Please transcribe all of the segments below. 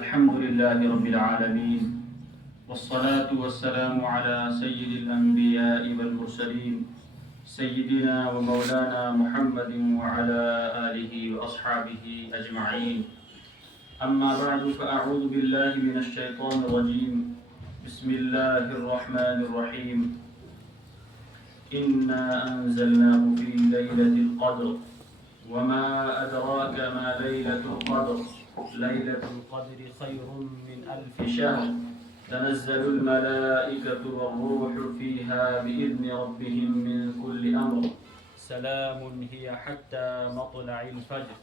الحمد لله رب العالمين والصلاة والسلام على سيد الأنبياء والمرسلين سيدنا ومولانا محمد وعلى آله وأصحابه أجمعين. أما بعد فأعوذ بالله من الشيطان الرجيم. بسم الله الرحمن الرحيم. إنا أنزلناه في ليلة القدر وما أدراك ما ليلة القدر. ليلة القدر خير من 1000 شهر. تنزل الملائكة والروح فيها بإذن ربهم من كل أمر. سلام هي حتى مطلع الفجر.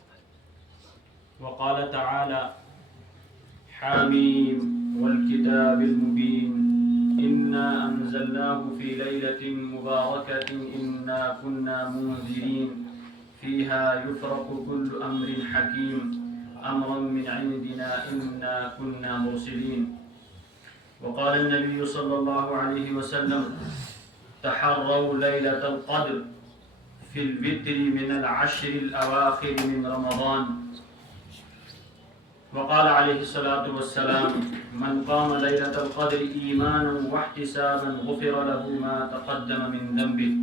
وقال تعالى: حاميم والكتاب المبين إنا أنزلناه في ليلة مباركة إنا كنا منذرين فيها يفرق كل أمر حكيم أمرا من عندنا إنا كنا مرسلين. وقال النبي صلى الله عليه وسلم: تحروا ليلة القدر في الوتر من العشر الأواخر من رمضان. وقال عليه الصلاة والسلام: من قام ليلة القدر إيمانا واحتسابا غفر له ما تقدم من ذنبه.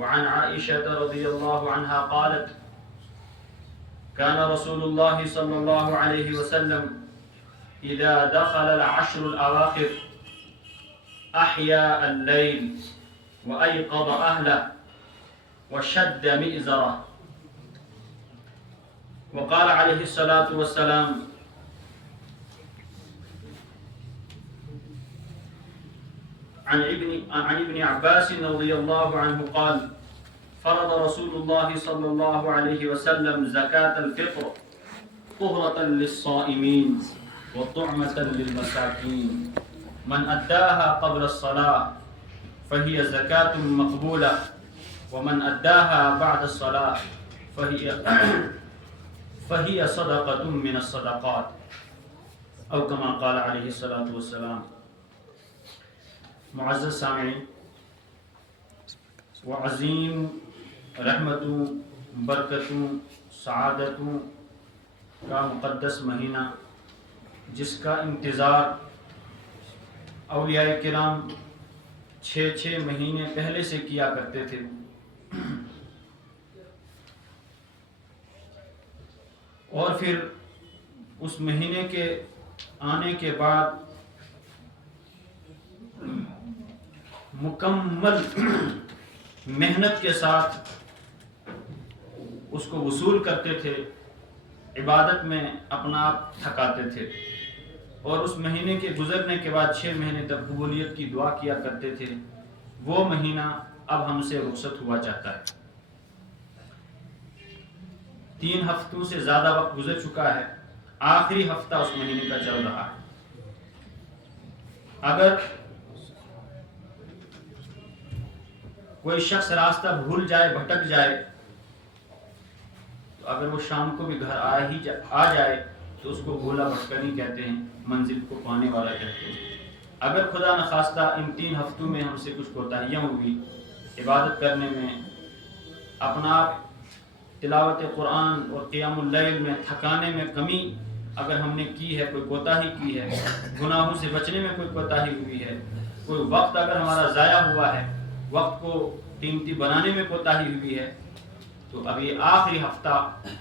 وعن عائشة رضي الله عنها قالت: كان رسول الله صلى الله عليه وسلم إذا دخل العشر الأواخر أحيا الليل وأيقظ أهله وشد مئزره. وقال عليه الصلاة والسلام: عن ابن عباس رضي الله عنه قال: فرض رسول الله صلى الله عليه وسلم زكاة الفطر طهرة للصائمين وطعمة للمساكين. من أداها قبل الصلاة فهي زكاة مقبولة، ومن أداها بعد الصلاة فهي صدقة من الصدقات، أو كما قال عليه الصلاة والسلام. معزز سامعین، وعظیم رحمتوں، برکتوں، سعادتوں کا مقدس مہینہ جس کا انتظار اولیاء کرام 6 مہینے پہلے سے کیا کرتے تھے، اور پھر اس مہینے کے آنے کے بعد مکمل محنت کے ساتھ اس کو وصول کرتے تھے، عبادت میں اپنا آپ تھکاتے تھے، اور اس مہینے کے گزرنے کے بعد 6 مہینے تک قبولیت کی دعا کیا کرتے تھے. وہ مہینہ اب ہم سے رخصت ہوا چاہتا ہے. 3 ہفتوں سے زیادہ وقت گزر چکا ہے، آخری ہفتہ اس مہینے کا چل رہا ہے. اگر کوئی شخص راستہ بھول جائے، بھٹک جائے، تو اگر وہ شام کو بھی گھر آ جائے تو اس کو بھولا بھٹکا نہیں کہتے ہیں، منزل کو پانے والا کہتے ہیں. اگر خدا نخواستہ ان 3 ہفتوں میں ہم سے کچھ کوتاہیاں ہوئی، عبادت کرنے میں، اپنا تلاوت قرآن اور قیام اللیل میں تھکانے میں کمی اگر ہم نے کی ہے، کوئی کوتاہی کی ہے، گناہوں سے بچنے میں کوئی کوتاہی ہوئی ہے، کوئی وقت اگر ہمارا ضائع ہوا ہے، وقت کو قیمتی بنانے میں کوتاہی ہوئی ہے، تو اب یہ آخری ہفتہ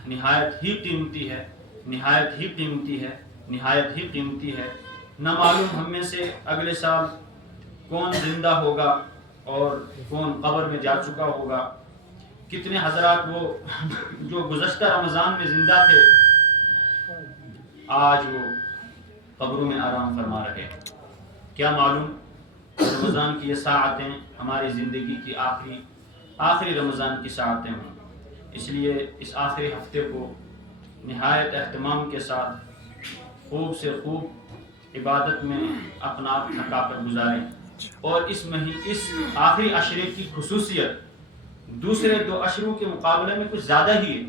نہایت ہی قیمتی ہے، نہایت ہی قیمتی ہے، نہایت ہی قیمتی ہے. نہ معلوم ہم میں سے اگلے سال کون زندہ ہوگا اور کون قبر میں جا چکا ہوگا. کتنے حضرات وہ جو گزشتہ رمضان میں زندہ تھے آج وہ قبروں میں آرام فرما رہے. کیا معلوم رمضان کی یہ ساعتیں ہماری زندگی کی آخری رمضان کی ساعتیں ہوں. اس لیے اس آخری ہفتے کو نہایت اہتمام کے ساتھ خوب سے خوب عبادت میں اپنا آپ تھکا کر گزاریں. اور اس آخری عشرے کی خصوصیت دوسرے 2 عشروں کے مقابلے میں کچھ زیادہ ہی ہے.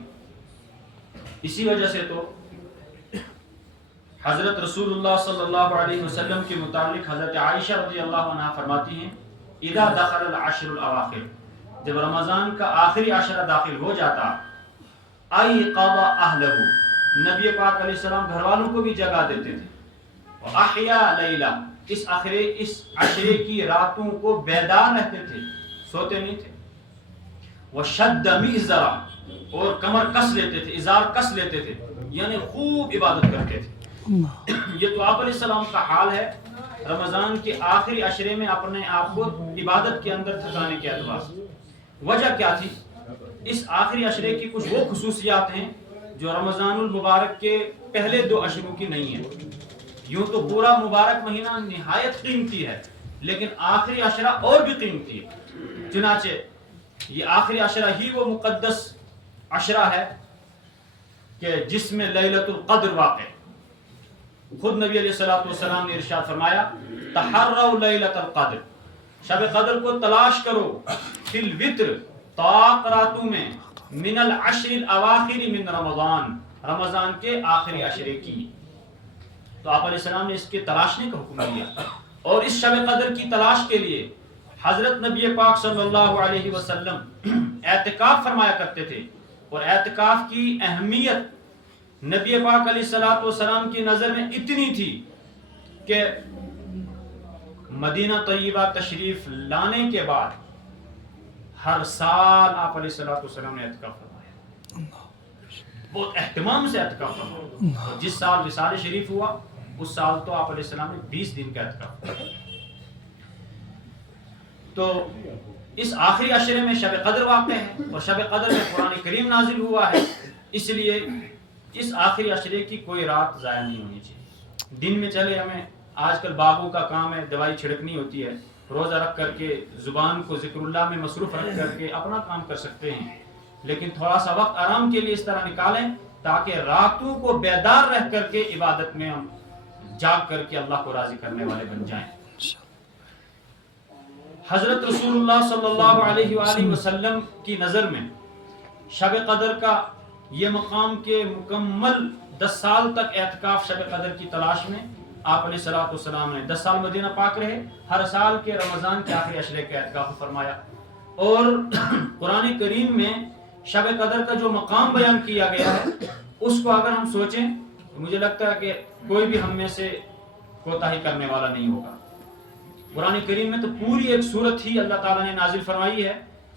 اسی وجہ سے تو حضرت رسول اللہ صلی اللہ علیہ وسلم کے متعلق حضرت عائشہ رضی اللہ عنہا فرماتی ہیں: اذا دخل العشر الاواخر، جب رمضان کا آخری عشرہ داخل ہو جاتا، ایقظ اہلہ، نبی پاک علیہ السلام گھر والوں کو بھی جگہ دیتے تھے. احیا لیلا، اس عشرے کی راتوں کو بیدار رہتے تھے، سوتے نہیں تھے. وشد میزرا، اور کمر کس لیتے تھے، ازار کس لیتے تھے، یعنی خوب عبادت کرتے تھے. یہ تو آپ علیہ السلام کا حال ہے رمضان کے آخری عشرے میں اپنے آپ کو عبادت کے اندر تھکانے کے اعتبار سے. وجہ کیا تھی؟ اس آخری عشرے کی کچھ وہ خصوصیات ہیں جو رمضان المبارک کے پہلے 2 عشروں کی نہیں ہیں. یوں تو پورا مبارک مہینہ نہایت قیمتی ہے، لیکن آخری عشرہ اور بھی قیمتی ہے. چنانچہ یہ آخری عشرہ ہی وہ مقدس عشرہ ہے کہ جس میں لیلۃ القدر واقع. خود نبی علیہ الصلوۃ والسلام نے ارشاد فرمایا تحروا لیلۃ القدر، شب قدر کو تلاش کرو، فی الوتر، طاق راتوں میں، من العشر الاواخر من رمضان، رمضان کے آخری عشرے کی. تو آپ علیہ السلام نے اس کے تلاشنے کا حکم دیا. اور اس شب قدر کی تلاش کے لیے حضرت نبی پاک صلی اللہ علیہ وسلم اعتکاف فرمایا کرتے تھے. اور اعتکاف کی اہمیت نبی پاک علیہ الصلوۃ والسلام کی نظر میں اتنی تھی کہ مدینہ طیبہ تشریف لانے کے بعد ہر سال آپ علیہ الصلوۃ والسلام نے اعتکاف فرمایا، بہت اہتمام سے اعتکاف فرمایا. جس سال وصال شریف ہوا اس سال تو آپ علیہ السلام نے 20 دن کا اعتکاف فرمایا. تو اس آخری عشرے میں شب قدر واقع ہے اور شب قدر میں قرآن کریم نازل ہوا ہے، اس لیے اس آخری عشرے کی کوئی رات ضائع نہیں ہونی چاہیے. دن میں چلے ہمیں آج کل باغوں کا کام ہے، دوائی چھڑکنی ہوتی ہے، روزہ رکھ کر کے زبان کو ذکر اللہ میں مصروف رکھ کر کے اپنا کام کر سکتے ہیں، لیکن تھوڑا سا وقت آرام کے لیے اس طرح نکالیں تاکہ راتوں کو بیدار رہ کر کے عبادت میں ہم جاگ کر کے اللہ کو راضی کرنے والے بن جائیں. حضرت رسول اللہ صلی اللہ علیہ وآلہ وسلم کی نظر میں شب قدر کا یہ مقام کے مکمل 10 سال تک اعتکاف شب قدر کی تلاش میں آپ علیہ الصلوۃ والسلام نے 10 سال مدینہ پاک رہے، ہر سال کے رمضان کے آخری عشرے کا اعتکاف فرمایا. اور قرآن کریم میں شب قدر کا جو مقام بیان کیا گیا ہے اس کو اگر ہم سوچیں تو مجھے لگتا ہے کہ کوئی بھی ہم میں سے کوتاہی کرنے والا نہیں ہوگا. قرآن کریم میں تو پوری ایک سورت ہی اللہ تعالیٰ نے نازل فرمائی ہے،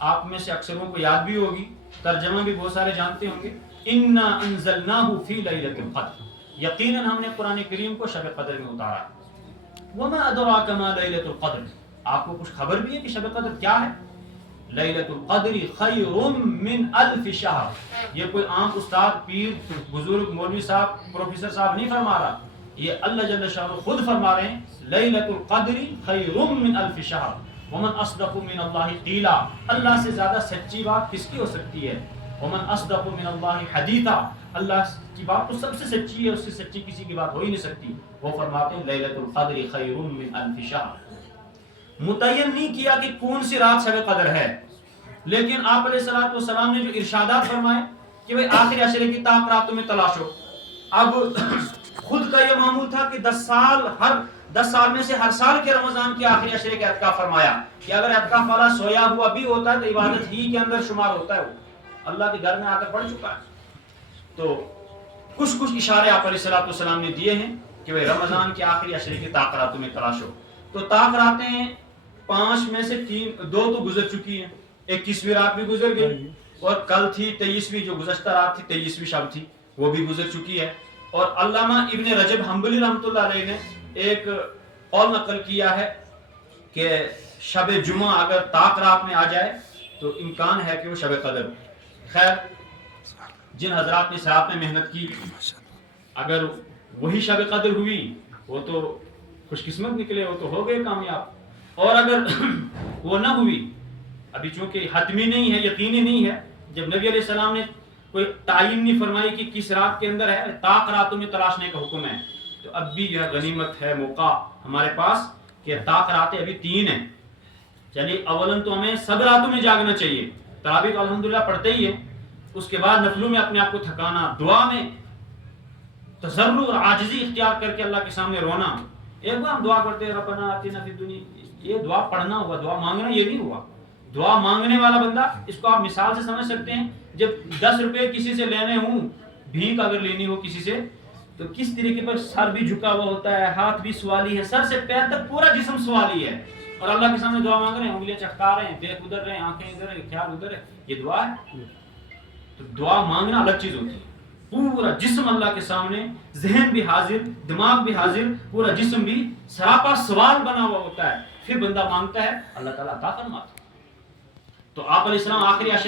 آپ میں سے اکثروں کو یاد بھی ہوگی، ترجمہ بھی بہت سارے جانتے ہوں گے. اِنَّا أَنزَلْنَاهُ فِي لَيْلَةِ الْقَدْرِ، یقیناً ہم نے قرآن کریم کو شب قدر میں اتارا. وَمَا أَدْرَاكَ مَا لَيْلَةُ الْقَدْرِ، آپ کو کچھ خبر بھی ہے کہ شب قدر کیا ہے؟ لیلۃ القدر خیر من الف شہر، یہ کوئی عام استاد، پیر، بزرگ، مولوی صاحب، پروفیسر صاحب نہیں فرما رہا، یہ اللہ جل شانہ خود فرما رہے ہیں لیلۃ القدر خیر من الف شہر ومن اصدق من اللہ قیلا، اللہ سے زیادہ سچی بات کس کی ہو سکتی ہے؟ ومن اصدق من اللہ حدیثا، اللہ کی بات تو سب سے سچی ہے، اس سے سچی کسی کی بات ہو ہی نہیں سکتی. وہ فرماتے ہیں لیلۃ القدر خیر من الف شہر. متعین نہیں کیا کہ کون سی رات شب قدر ہے، لیکن آپ علیہ الصلوۃ والسلام نے جو ارشادات فرمائے کہ بھئی آخری عشرے کی طاق راتوں میں تلاشو. اب خود کا یہ معمول تھا کہ 10 سال میں سے ہر سال کے رمضان کے آخری عشرے کا اعتکاف فرمایا کہ اگر اعتکاف والا سویا ہوا بھی ہوتا ہے تو عبادت ہی کے اندر شمار ہوتا ہے، وہ اللہ کے گھر میں آ کر پڑھ چکا ہے. تو کچھ اشارے آپ علیہ الصلوۃ والسلام نے دیے ہیں کہ بھئی رمضان کے آخری عشرے کی طاق راتوں میں تلاشو. تو طاق راتیں 5 میں سے 2 تو گزر چکی ہیں، 21ویں رات بھی گزر گئی، اور کل تھی 23ویں، جو گزشتہ رات تھی 23ویں شب تھی، وہ بھی گزر چکی ہے. اور علامہ ابن رجب حنبلی رحمۃ اللہ علیہ نے ایک قول نقل کیا ہے کہ شب جمعہ اگر طاق رات میں آ جائے تو امکان ہے کہ وہ شب قدر. خیر، جن حضرات نے سرات میں محنت کی اگر وہی شب قدر ہوئی وہ تو خوش قسمت نکلے، وہ تو ہو گئے کامیاب. اور اگر وہ نہ ہوئی، ابھی چونکہ حتمی نہیں ہے، یقینی نہیں ہے، جب نبی علیہ السلام نے کوئی تعین نہیں فرمائی کہ کس رات کے اندر ہے، طاق راتوں میں تلاشنے کا حکم ہے، تو اب بھی یہ غنیمت ہے، موقع ہمارے پاس کہ طاق راتیں ابھی 3 ہیں. چلیے اولاً تو ہمیں سب راتوں میں جاگنا چاہیے، تراویح تو الحمدللہ پڑھتے ہی ہیں، اس کے بعد نفلوں میں اپنے آپ کو تھکانا، دعا میں تضرع اور عاجزی اختیار کر کے اللہ کے سامنے رونا. ایک بار ہم دعا کرتے ہیں ربنا آتنا فی الدنیا، یہ دعا پڑھنا ہوا، دعا مانگنا یہ نہیں ہوا. دعا مانگنے والا بندہ، اس کو آپ مثال سے سمجھ سکتے ہیں، جب 10 روپے کسی سے لینے ہوں، بھیک اگر لینی ہو کسی سے تو کس طریقے پر سر بھی جھکا ہوا ہوتا ہے, ہاتھ بھی سوالی ہے, سر سے پیر تک پورا جسم سوالی ہے, اور اللہ کے سامنے دعا مانگ رہے ہیں, انگلیاں چٹکا رہے ہیں, دیکھ ادھر رہے ہیں, آنکھیں ادھر ہے, خیال ادھر ہے, یہ دعا ہے؟ تو دعا مانگنا الگ چیز ہوتی ہے, پورا جسم اللہ کے سامنے, ذہن بھی حاضر, دماغ بھی حاضر, پورا جسم بھی سراپا سوال بنا ہوا ہوتا ہے, پھر بندہ مانگتا ہے, اللہ تعالیٰ عطا فرماتا ہے. تو آپ علیہ السلام آخری